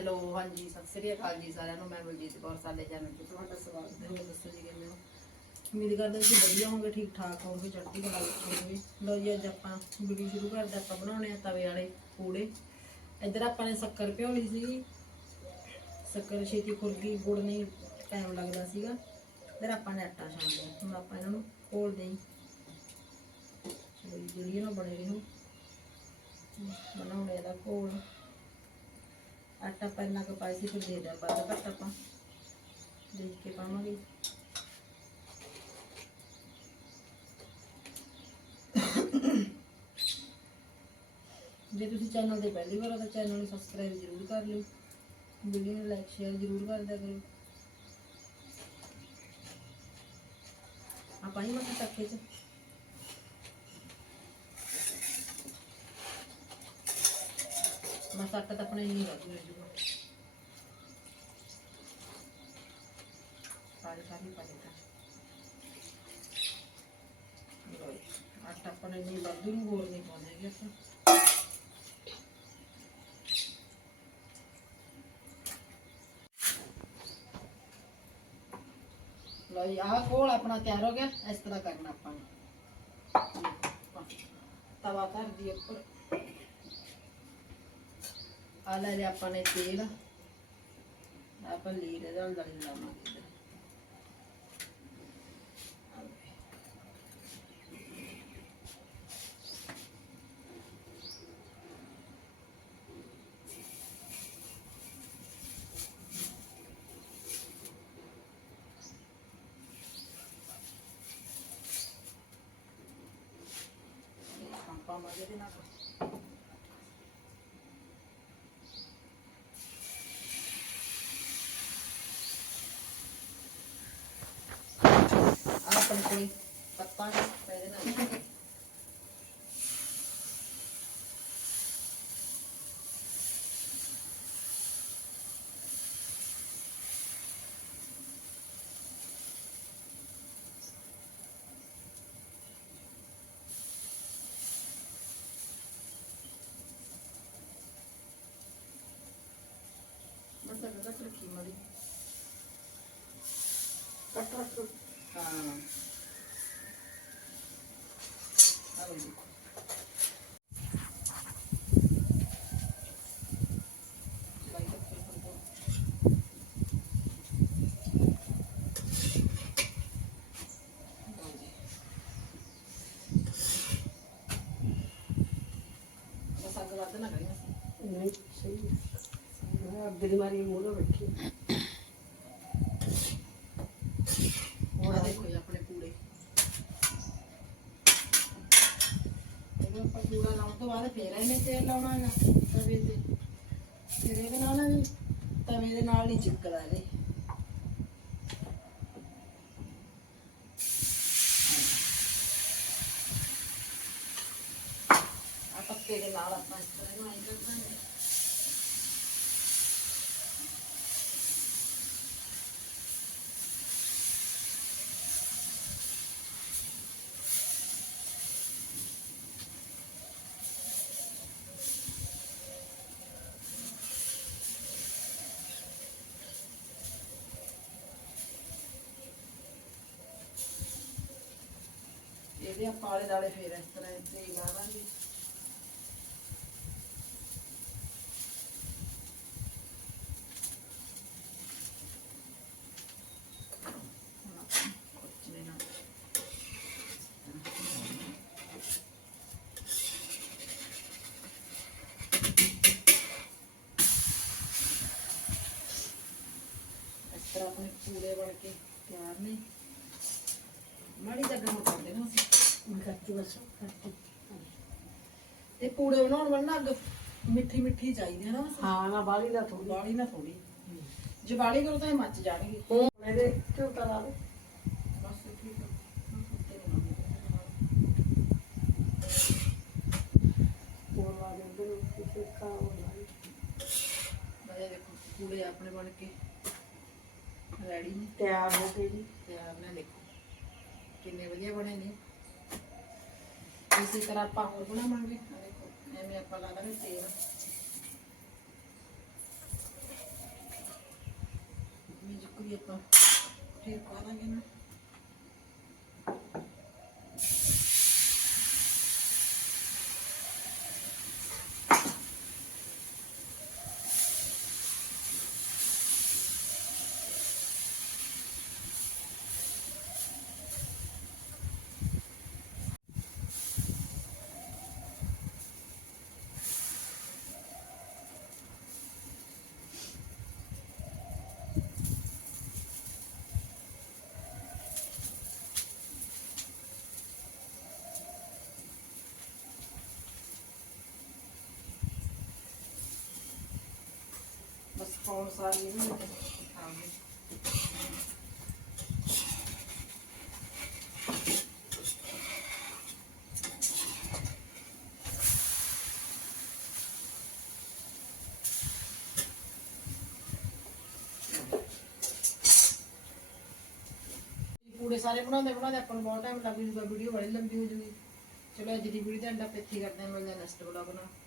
Hello ਹਾਂਜੀ ਸਤਿ ਸ੍ਰੀ ਅਕਾਲ ਜੀ ਸਾਰਿਆਂ ਨੂੰ ਮੈਂ ਬਲਜੀਤ ਕੌਰ ਸਾਡੇ ਚੈਨਲ ਤੇ ਤੁਹਾਡਾ ਸਵਾਗਤ ਹੈ ਹੋਰ ਦੱਸੋ ਜੀ ਕਿਵੇਂ ਹੋ ਉਮੀਦ ਕਰਦੇ ਹਾਂ ਕਿ ਵਧੀਆ ਹੋਵੋਗੇ ਠੀਕ ਠਾਕ ਹੋਵੋਗੇ ਚੜ੍ਹਦੀ ਕਲਾ ਵਿੱਚ ਲੋ ਜੀ ਅੱਜ ਆਪਾਂ ਵੀਡੀਓ ਸ਼ੁਰੂ ਕਰਦੇ ਆਪਾਂ ਬਣਾਉਣੇ ਆ ਤਵੇ ਵਾਲੇ ਪੂੜੇ ਇੱਧਰ ਆਪਾਂ ਨੇ ਸ਼ੱਕਰ ਭਿਉਣੀ ਸੀ ਸ਼ੱਕਰ ਛੇਤੀ ਖੁੱਲ ਗਈ ਗੁੜ ਨਹੀਂ ਟਾਈਮ ਲੱਗਦਾ ਸੀਗਾ ਫਿਰ ਆਪਾਂ ਨੇ ਆਟਾ ਛਾਣ ਲਿਆ ਹੁਣ ਆਪਾਂ ਇਹਨਾਂ ਨੂੰ ਖੋਲ ਦੇਈ ਜਿਹੜੀ ਇਹਨਾਂ ਬਣੇ ਰਹੀ ਨੂੰ ਬਣਾਉਣੇ ਦਾ ਕੋਲ आटा पहला का पाई फिर दे दें पता पर टप्पा देख के पावगी जो तुम चैनल पर पहली बार आता चैनल में सबसक्राइब जरूर कर लो वीडियो में लाइक शेयर जरूर कर दिया करो आप आइए मत टक्के से मसाका तो अपने नहीं लगी है का अपने नहीं नहीं आह अपना तैयार हो गया इस तरह करना अपना तवा धर दिए ਆ ਲੈ ਲਿਆ ਆਪਾਂ ਨੇ ਤੇਲ ਆਪਾਂ ਲੀਰ ਇਹਦਾ ਅੰਦਰ ਲਾਵਾਂਗੇ Vamos a ver de lagi Gracias. ਅੱਗੇ ਦੀ ਮਾਰੀ ਮੂਹਰੋਂ ਬੈਠੀ ਹੋਰ ਦੇਖੋ ਜੀ ਆਪਣੇ ਪੂੜੇ ਇਹਨਾਂ ਆਪਾਂ ਪੂੜਾ ਲਾਉਣ ਤੋਂ ਬਾਅਦ ਫੇਰ ਇਹਨੇ ਤੇਲ ਲਾਉਣਾ ਹੈ ਤਵੇ ਤੇ ਫਿਰ ਵੀ ਤਵੇ ਦੇ ਨਾਲ ਨਹੀਂ ਚਿਪਕਦਾ ਇਹ ਪੱਕੇ ਦੇ ਨਾਲ ਆਪਾਂ ਇਸ ਤਰ੍ਹਾਂ ਨੂੰ ਐਂ ਜਿਹੜੇ ਆਪਾਂ ਆਲੇ ਦਾਲੇ ਫੇਰ ਇਸ ਤਰ੍ਹਾਂ ਤੇਲ ਲਾਵਾਂਗੇ तरह अपने पूरे बन के तैयार ने माड़ी जगह में कर देना उसे करती बस करती ਇਹ ਪੂੜੇ ਬਣਾਉਣ ਵਾਲਾ ਨਾ ਅੱਗ ਮਿੱਠੀ ਮਿੱਠੀ ਚਾਹੀਦੀ ਹੈ ਨਾ ਹਾਂ ਨਾ ਬਾਲੀ ਦਾ ਥੋੜੀ ਬਾਲੀ ਨਾ ਥੋੜੀ ਜੇ ਬਾਲੀ ਕਰੋ ਤਾਂ ਇਹ ਮੱਚ ਜਾਣਗੇ ਹੁਣ ਇਹਦੇ ਕਿਉਂ ਤਰਾ ਦੇ ਬਸ ਠੀਕ ਪੂੜੇ ਆਪਣੇ ਬਣ ਕੇ ਰੈਡੀ ਤਿਆਰ ਹੋ ਗਏ ਜੀ ਤਿਆਰ ਨੇ ਦੇਖੋ ਕਿੰਨੇ ਵਧੀਆ ਬਣੇ ਨੇ ਇਸੇ ਤਰ੍ਹਾਂ ਆਪਾਂ ਹੋਰ ਬਣਾਵਾਂਗੇ ਦੇਖੋ ਐਵੇਂ ਆਪਾਂ ਲਾ ਲਾਂਗੇ ਤੇਲ ਮੈਂ ਜਿੱਕੂ ਵੀ ਆਪਾਂ ਫੇਰ ਪਾ ਲਾਂਗੇ ਨਾ ਬਸ ਫੋਨ ਸਾਰੀ ਇਹ ਵੀ ਸਾਰੇ ਪੂੜੇ ਸਾਰੇ ਬਣਾਉਂਦੇ ਬਣਾਉਂਦੇ ਆਪਾਂ ਨੂੰ ਬਹੁਤ ਟਾਈਮ ਲੱਗ ਜੂਗਾ ਵੀਡੀਓ ਬੜੀ ਲੰਬੀ ਹੋ ਜੂਗੀ ਚਲੋ ਅੱਜ ਦੀ ਵੀਡੀਓ ਦਾ ਅੰਡਾ ਪੇਠੀ ਕਰਦੇ ਹਾਂ ਮਿਲਦੇ ਨੈਕਸਟ ਵਲੌਗ ਨਾਲ